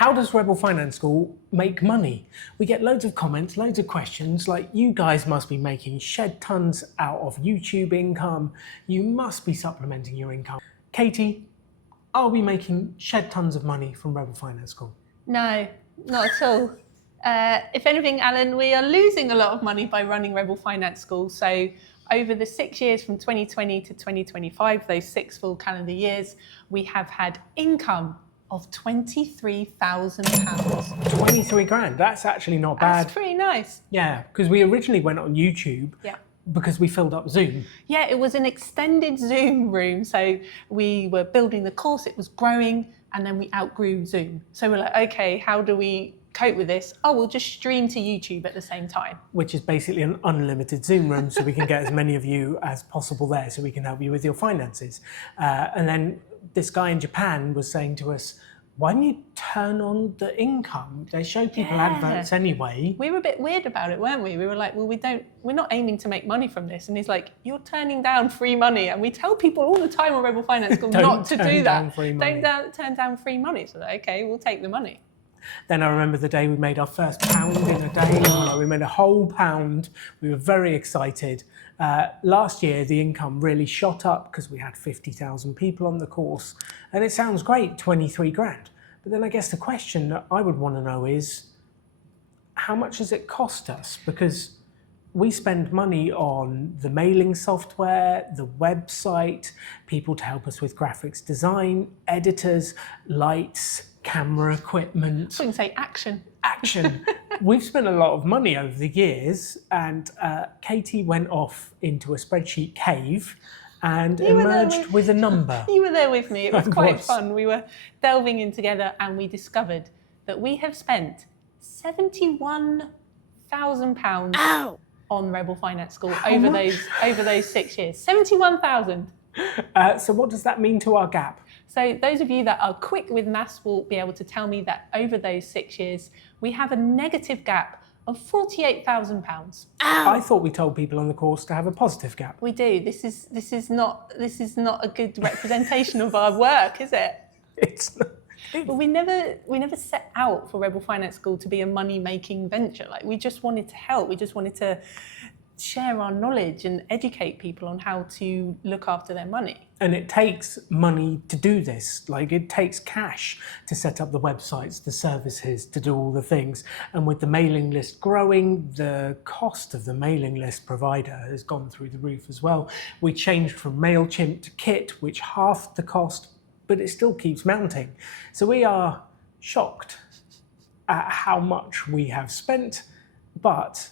How does Rebel Finance School make money? We get loads of comments, loads of questions, like you guys must be making shed tons out of YouTube income. You must be supplementing your income. Katie, are we making shed tons of money from Rebel Finance School? No, not at all. If anything, Alan, we are losing a lot of money by running Rebel Finance School. So over the 6 years from 2020 to 2025, those 6 full calendar years, we have had income of £23,000. 23 grand, that's actually not bad. That's pretty nice. Yeah, because we originally went on YouTube because we filled up Zoom. Yeah, it was an extended Zoom room. So we were building the course, it was growing, and then we outgrew Zoom. So we're like, okay, how do we cope with this? Oh, we'll just stream to YouTube at the same time. Which is basically an unlimited Zoom room, so we can get as many of you as possible there so we can help you with your finances. And then this guy in Japan was saying to us, why don't you turn on the income? They show people adverts anyway. We were a bit weird about it, weren't we? We were like, well, we're not aiming to make money from this. And he's like, you're turning down free money. And we tell people all the time on Rebel Finance School not to do that. Don't turn down free money. So like, okay, we'll take the money. Then I remember the day we made our first pound in a day. We made a whole pound. We were very excited. Last year, the income really shot up because we had 50,000 people on the course. And it sounds great, 23 grand. But then I guess the question that I would want to know is, how much does it cost us? Because we spend money on the mailing software, the website, people to help us with graphics design, editors, lights, camera equipment. So you can say action. Action. We've spent a lot of money over the years, and Katie went off into a spreadsheet cave and emerged with a number. You were there with me. It was quite fun. We were delving in together and we discovered that we have spent £71,000 on Rebel Finance School over those 6 years. 71,000. So what does that mean to our gap? So those of you that are quick with maths will be able to tell me that over those 6 years, we have a negative gap of £48,000. I thought we told people on the course to have a positive gap. We do. This is not a good representation of our work, is it? It's not. But we never set out for Rebel Finance School to be a money-making venture. Like, we just wanted to help. We just wanted to share our knowledge and educate people on how to look after their money. And it takes money to do this. Like, it takes cash to set up the websites, the services, to do all the things. And with the mailing list growing, the cost of the mailing list provider has gone through the roof as well. We changed from MailChimp to Kit, which halved the cost, but it still keeps mounting. So we are shocked at how much we have spent, but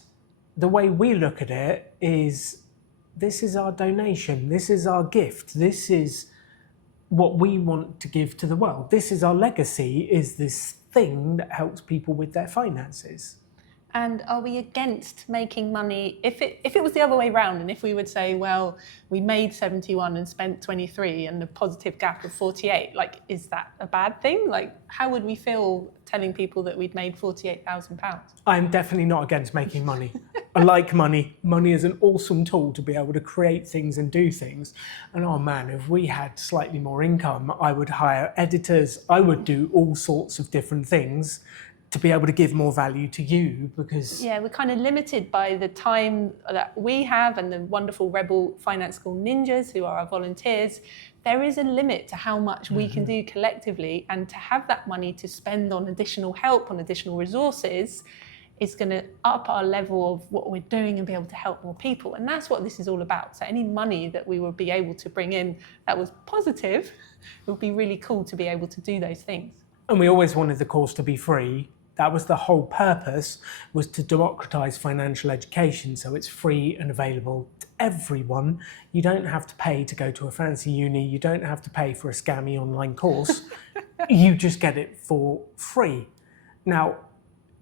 the way we look at it is, this is our donation, this is our gift, this is what we want to give to the world. This is our legacy, is this thing that helps people with their finances. And are we against making money? If it was the other way around, and if we would say, well, we made 71 and spent 23 and a positive gap of 48, like, is that a bad thing? Like, how would we feel telling people that we'd made £48,000? I'm definitely not against making money. I like money. Money is an awesome tool to be able to create things and do things. And oh man, if we had slightly more income, I would hire editors. I would do all sorts of different things to be able to give more value to you, because... Yeah, we're kind of limited by the time that we have and the wonderful Rebel Finance School ninjas who are our volunteers. There is a limit to how much we can do collectively, and to have that money to spend on additional help, on additional resources, is going to up our level of what we're doing and be able to help more people. And that's what this is all about. So any money that we will be able to bring in that was positive, it would be really cool to be able to do those things. And we always wanted the course to be free. That was the whole purpose, was to democratise financial education, so it's free and available to everyone. You don't have to pay to go to a fancy uni. You don't have to pay for a scammy online course. You just get it for free. Now,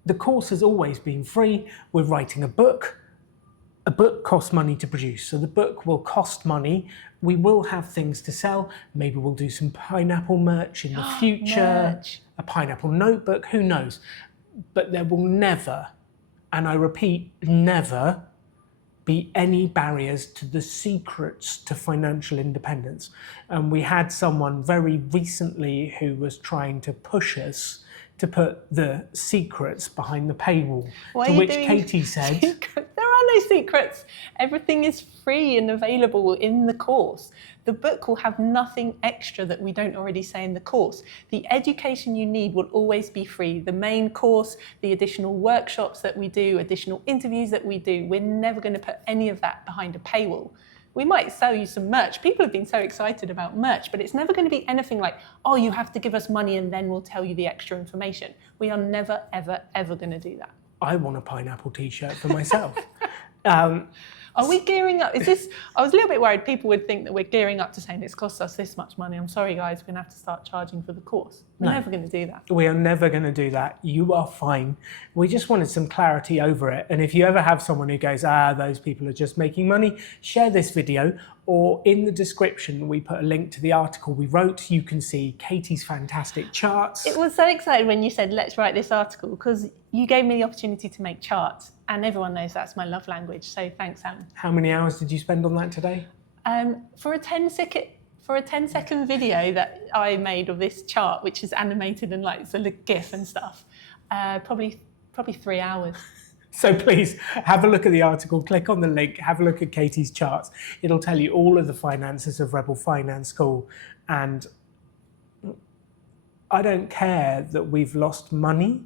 the course has always been free. We're writing a book. A book costs money to produce, so the book will cost money. We will have things to sell. Maybe we'll do some pineapple merch in the future. A pineapple notebook, who knows? But there will never, and I repeat, never be any barriers to the secrets to financial independence. And we had someone very recently who was trying to push us to put the secrets behind the paywall. Why to are you which doing Katie said, secrets? There are no secrets. Everything is free and available in the course. The book will have nothing extra that we don't already say in the course. The education you need will always be free. The main course, the additional workshops that we do, additional interviews that we do, we're never going to put any of that behind a paywall. We might sell you some merch. People have been so excited about merch, but it's never going to be anything like, oh, you have to give us money and then we'll tell you the extra information. We are never, ever, ever going to do that. I want a pineapple t-shirt for myself. Are we gearing up? I was a little bit worried people would think that we're gearing up to saying it's cost us this much money. I'm sorry, guys, we're going to have to start charging for the course. We're never going to do that. We are never going to do that. You are fine. We just wanted some clarity over it. And if you ever have someone who goes, those people are just making money, share this video, or in the description, we put a link to the article we wrote. You can see Katie's fantastic charts. It was so exciting when you said, let's write this article, because you gave me the opportunity to make charts. And everyone knows that's my love language. So thanks, Sam. How many hours did you spend on that today? For a 10-second video that I made of this chart, which is animated and like it's a GIF and stuff, probably 3 hours. So please have a look at the article, click on the link, have a look at Katie's charts. It'll tell you all of the finances of Rebel Finance School. And I don't care that we've lost money.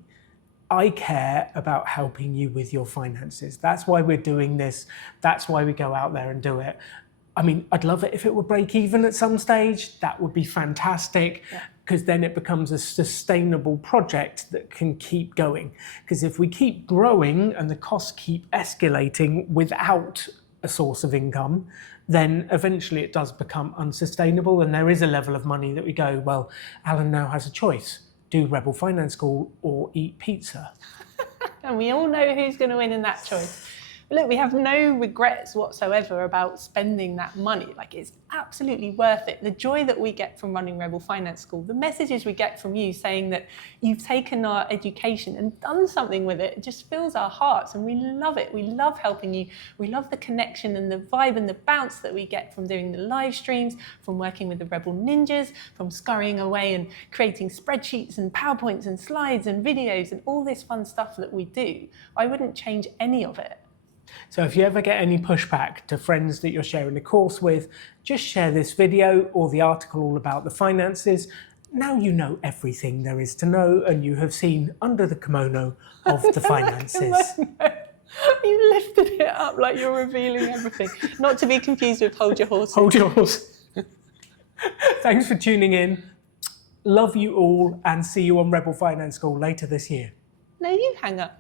I care about helping you with your finances. That's why we're doing this. That's why we go out there and do it. I mean, I'd love it if it would break even at some stage. That would be fantastic, because then it becomes a sustainable project that can keep going. Because if we keep growing and the costs keep escalating without a source of income, then eventually it does become unsustainable. And there is a level of money that we go, well, Alan now has a choice. Do Rebel Finance School or eat pizza? And we all know who's going to win in that choice. Look, we have no regrets whatsoever about spending that money. Like, it's absolutely worth it. The joy that we get from running Rebel Finance School, the messages we get from you saying that you've taken our education and done something with it, it just fills our hearts, and we love it. We love helping you. We love the connection and the vibe and the bounce that we get from doing the live streams, from working with the Rebel Ninjas, from scurrying away and creating spreadsheets and PowerPoints and slides and videos and all this fun stuff that we do. I wouldn't change any of it. So if you ever get any pushback to friends that you're sharing the course with, just share this video or the article all about the finances. Now you know everything there is to know, and you have seen under the kimono of the finances. You lifted it up like you're revealing everything. Not to be confused with hold your horse. Hold your horse. Thanks for tuning in. Love you all, and see you on Rebel Finance School later this year. No, you hang up.